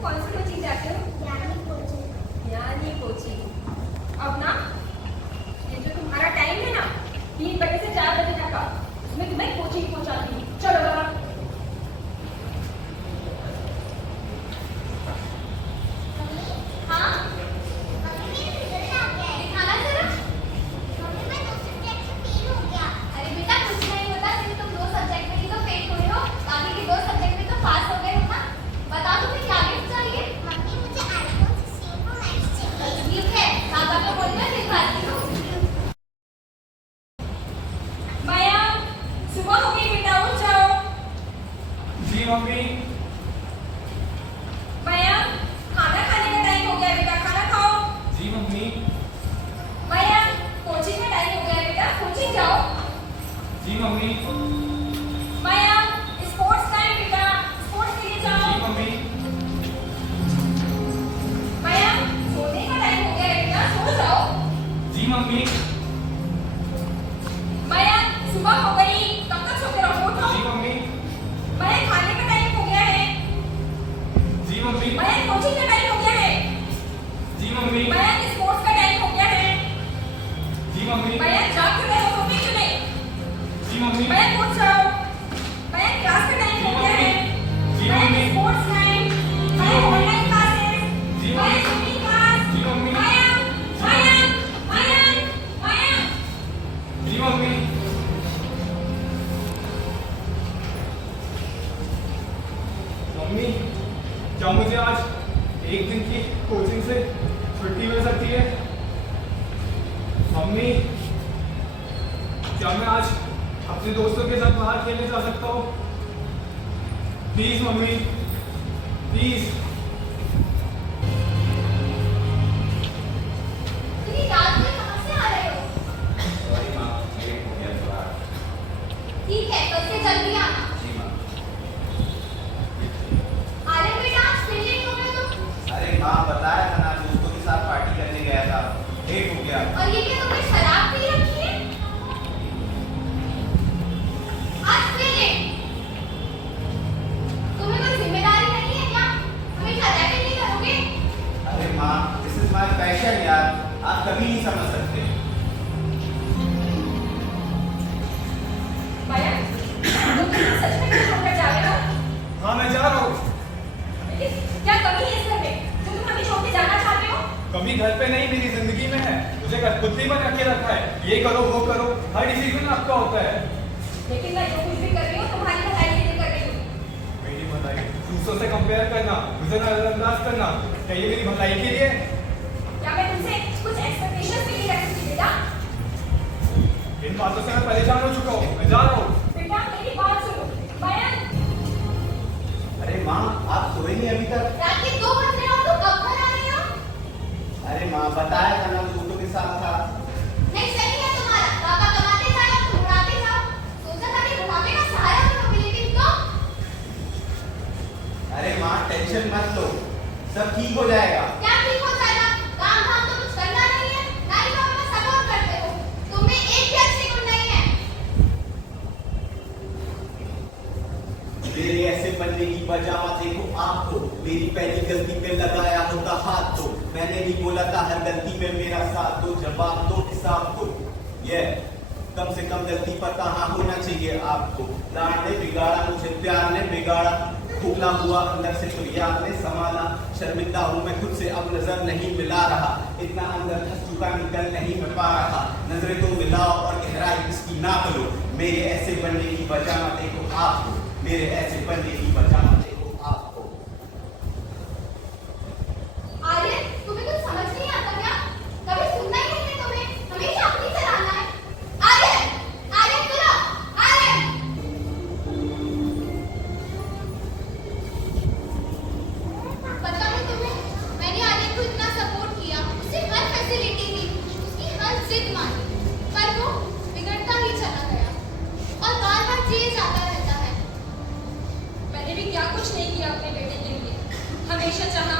तुम कौन सी कोचिंग जाते हो? यानी कोचिंग। अब ना ये जो तुम्हारा टाइम है ना 3 बजे से 4 बजे तक का, उसमें तुम्हें कोचिंग पहुंचाती हूँ। चलो बाबा। मम्मी। मयंक, खाना खाने का टाइम हो गया बेटा, खाना खाओ। जी मम्मी। मयंक, कोचिंग का टाइम हो गया बेटा, कोचिंग जाओ। जी मम्मी। मयंक, स्पोर्ट्स टाइम बेटा, स्पोर्ट्स के लिए जाओ। जी मम्मी। मयंक, सोने का टाइम हो गया बेटा, सो जाओ। जी मम्मी। मयंक, सुबह हो गई, कब तक सोते रहोगे? उठो। जी मम्मी। मयंक, खाने का टाइम हो गया है। जी मम्मी। मयंक, कोचिंग का टाइम हो गया है। जी मम्मी। मयंक, स्पोर्ट्स का टाइम हो गया है। जी मम्मी। मयंक, जाग क्यों रहे हो? सोते क्यों नहीं? जी मम्मी। मयंक, उठ जाओ। मयंक, क्लास का टाइम हो गया है। जी Mayank, mummy. Sports time. Mayank, online classes. जी मम्मी। Mayank, swimming class. जी मम्मी। मयंक, मयंक, मयंक, मयंक। जी मम्मी। मम्मी, क्या मुझे आज एक दिन की कोचिंग से छुट्टी मिल सकती है? मम्मी, क्या मैं आज अपने दोस्तों के साथ बाहर खेलने जा सकता हूँ? Please mummy, please. इतनी रात में कहाँ से आ रहे हो? सॉरी माँ, लेट हो गया थोड़ा। ठीक है, कल से जल्दी आना। जी माँ। अरे बेटा, आज फिर लेट हो गए तुम। अरे माँ, बताया था ना, दोस्तों के साथ पार्टी करने गया था, लेट हो गया। और ये क्या तुमने शराब पी रखी है? आज फिर लेट। तुम्हें कोई जिम्मेदारी नहीं है क्या? हमेशा रैपिंग नहीं करोगे? अरे माँ, दिस इज माय पैशन यार, आप कभी नहीं समझ सकते। मयंक, तुम सच में घर छोड़कर जा रहे हो? हाँ, मैं जा रहा हूँ। लेकिन क्या कमी है इस घर में जो तुम हमें छोड़ के जाना चाहते हो? कभी घर पे नहीं, मेरी जिंदगी में है। मुझे खुद ही बना के रखा है, ये करो वो करो, हर डिसीजन आपका होता है। लेकिन मैं जो कुछ भी कर रही हूँ तुम्हारी भलाई के लिए कर रही हूँ। मेरी भलाई दूसरों से कंपेयर करना, मुझे नजरअंदाज करना, क्या ये मेरी भलाई के लिए? क्या मैं तुमसे कुछ एक्सपेक्टेशंस भी नहीं रखती बेटा? इन बातों से मैं परेशान हो चुका हूँ, मैं जा रहा हूँ। बेटा मेरी बात सुनो। मयंक, अरे माँ, आप सोए नहीं अभी तक? रात के 2 बज रहे हो तो कब घर आ रही हो? अरे माँ, बताया था ना, दोस्तों के साथ था। नहीं सही है तुम्हारा, पापा कमाते जाओ तुम उड़ाते जाओ। सोचा था कि बुढ़ापे का सहारा बनोगे, लेकिन तो अरे माँ, टेंशन मत लो, सब ठीक हो जाएगा। क्या ठीक हो जाएगा? काम धाम तो कुछ करना नहीं है, ना ही तुम हमें सपोर्ट करते हो। तुम में एक भी अच्छी गुण नहीं है। मेरे ऐसे बनने की वजह देखो आपको, मेरी पहली गलती पे लगाया होता हाथ तो, मैंने भी बोला था हर गलती में मेरा साथ दो, जवाब दो, हिसाब दो। ये कम से कम गलती पर कहाँ होना चाहिए आपको। लाड ने बिगाड़ा मुझे, प्यार ने बिगाड़ा, खुला हुआ अंदर से तो याद ने संभाला। शर्मिंदा हूँ मैं खुद से, अब नजर नहीं मिला रहा, इतना अंदर धस चुका निकल नहीं मैं पा रहा। नजरें तो मिलाओ और गहराई इसकी ना लो, मेरे ऐसे बनने की वजह देखो आपको, मेरे ऐसे बनने की वजह देखो आपको। आर्यन, तुम्हें कुछ समझ नहीं आता क्या? कभी सुनना ही नहीं है तुम्हें, हमेशा अपनी चलाना है। आर्यन, आर्यन सुनो, आर्यन। पता है तुम्हें, मैंने आर्यन को इतना सपोर्ट किया, उसे हर फैसिलिटी दी, उसकी हर जिद मानी, पर वो बिगड़ता ही चला गया और बार बार जिए जाता रहता है। मैंने भी क्या कुछ नहीं किया अपने बेटे के लिए, हमेशा चाहा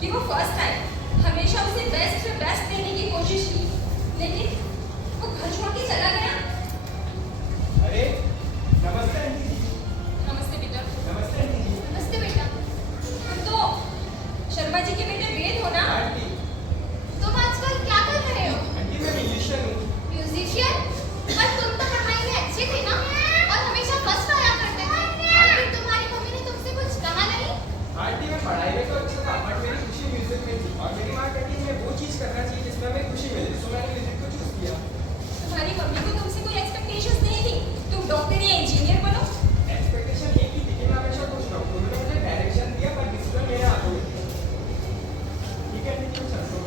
कि वो फर्स्ट आए, हमेशा उसे बेस्ट से बेस्ट देने की कोशिश की, लेकिन वो घर छोड़ के चला गया। अरे नमस्ते आंटी जी। नमस्ते बेटा। नमस्ते आंटी जी। नमस्ते बेटा। हम तो शर्मा जी के बेटे वेद हो ना? आंटी तुम आजकल क्या कर रहे हो? आंटी मैं म्यूजिशियन हूँ। म्यूजिशियन? पर तुम तो पढ़ाई में अच्छे थे ना और हमेशा फर्स्ट आया करते थे। आखिर तुम्हारी मम्मी ने तुमसे कुछ कहा नहीं? आंटी मैं पढ़ाई में तो अच्छा था बट मेरी खुशी म्यूजिक में थी और मेरी माँ कहती है मैं वो चीज़ करना चाहिए जिसमें हमें खुशी मिले, तो मैंने म्यूजिक को चूज किया। तुम्हारी मम्मी को तुमसे कोई एक्सपेक्टेशंस नहीं थी तुम डॉक्टर या इंजीनियर बनो? एक्सपेक्टेशन एक ही थी कि मैं हमेशा खुश रहूँ। उन्होंने मुझे डायरेक्शन दिया पर डिसीजन मेरे हाथों में था। ठीक है ठीक है चलता हूँ।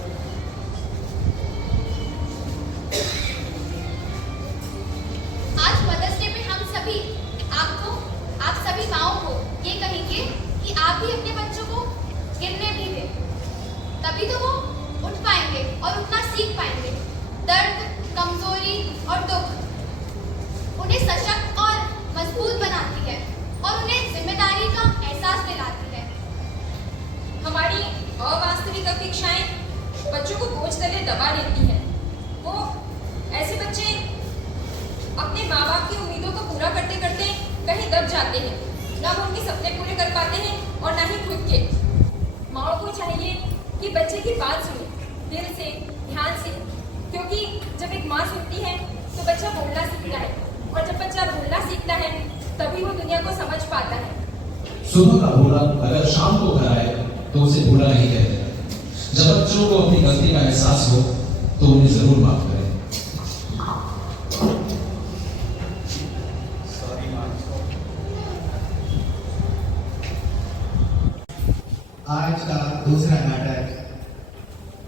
आज मदर्स डे पे हम सभी आपको, आप सभी माओ को ये कहेंगे कि आप भी अपने बच्चों को गिरने भी दें, तभी तो वो उठ पाएंगे और उठना सीख पाएंगे। दर्द, कमजोरी और दुख उन्हें सशक्त और मजबूत बनाती है और उन्हें जिम्मेदारी का एहसास दिलाती है। हमारी अवास्तविक अपेक्षाएं बच्चों को बोझ तले दबा देती हैं। वो ऐसे बच्चे अपने माँ बाप की उम्मीदों को पूरा करते करते कहीं दब जाते हैं। ना वो उनके सपने पूरे कर पाते हैं और ना ही खुद के। माँ को चाहिए कि बच्चे की बात सुने दिल से, ध्यान से, क्योंकि जब एक माँ सुनती है तो बच्चा बोलना सीखता है और जब बच्चा बोलना सीखता है तभी वो दुनिया को समझ पाता है। सुबह का भूला अगर शाम को घर आए तो उसे भूला नहीं कहते। जब बच्चों को अपनी गलती का एहसास हो तो उन्हें जरूर माफ करें। सॉरी माँ। आज का दूसरा नाटक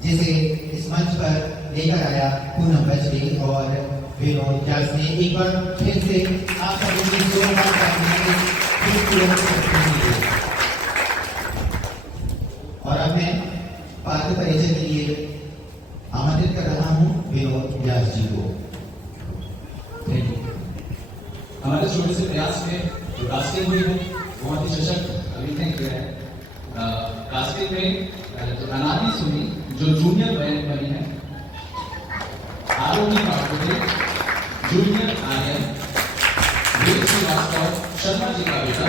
जिसे इस मंच पर लेकर आया पूनम बजरी और विनोद व्यास ने एक बार फिर से आप सभी की जोरदार तालियों से फिर से प्रस्तुति दी। और अब मैं पात्र परिचय के लिए आमंत्रित कर रहा हूँ विनोद व्यास जी को। Thank you. हमारे छोटे से प्रयास में जो कास्टिंग हुई है बहुत ही सशक्त अभिनय किया है। कास्टिंग में तो अनादि सुनी जो जूनियर बैंड बनी है, आरोही बाबू जूनियर आर्यन, वेद श्रीवास्तव शर्मा जी का बेटा,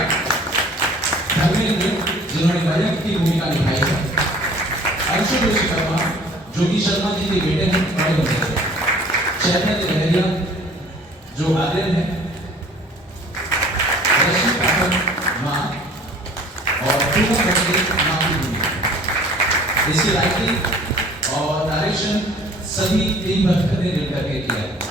धर्मेंद्र जिन्होंने मयंक की भूमिका निभाई है, अंशु विश्वकर्मा जो कि शर्मा जी के बेटे हैं, बड़े होते हैं, चैतन्य लहरिया जो आर्यन है, रश्मि पाठक माँ और पूनम बजरी माँ की भूमिका। इसकी राइटिंग और डायरेक्शन सभी टीम वर्कर ने मिलकर के किया है।